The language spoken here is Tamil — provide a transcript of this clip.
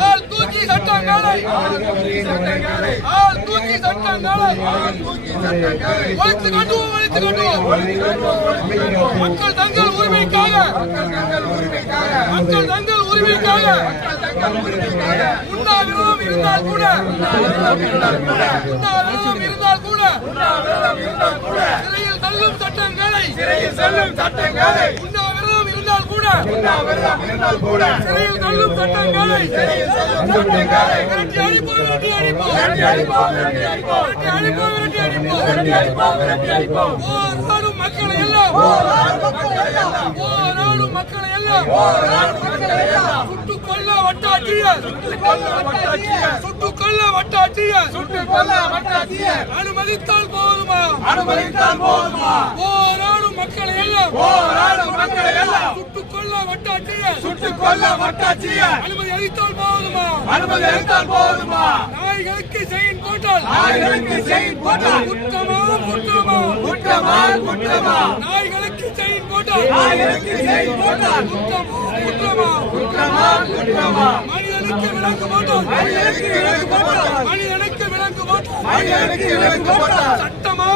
ஆள் தூக்கி சட்டங்களை ஒழித்து கட்டுவோம் மக்கள் தங்கள் உரிமைக்காக உண்ணாவிரதம் இருந்தால் கூட சிறையில் தள்ளும் சட்டங்களை உண்ணாவிரதம் இருந்தால் கூட சிறையில் தள்ளும் சட்டங்களை விரட்டி அடிப்போம் போராடும் மக்களை எல்லாம் சுட்டுக் கொல்ல வட்டாட்சிய அனுமதித்தால் போதுமா போராடும் மக்களை எல்லாம் சுட்டுக் கொல்ல வட்டாட்சிய அனுமதி அளித்தால் போதுமா நாய்களுக்கு செயின் போட்டால் குற்றமா நாய்களுக்கு செயின் போட்டால் குற்றமா மனிதனுக்கு விலங்கு போட்டால் சட்டமா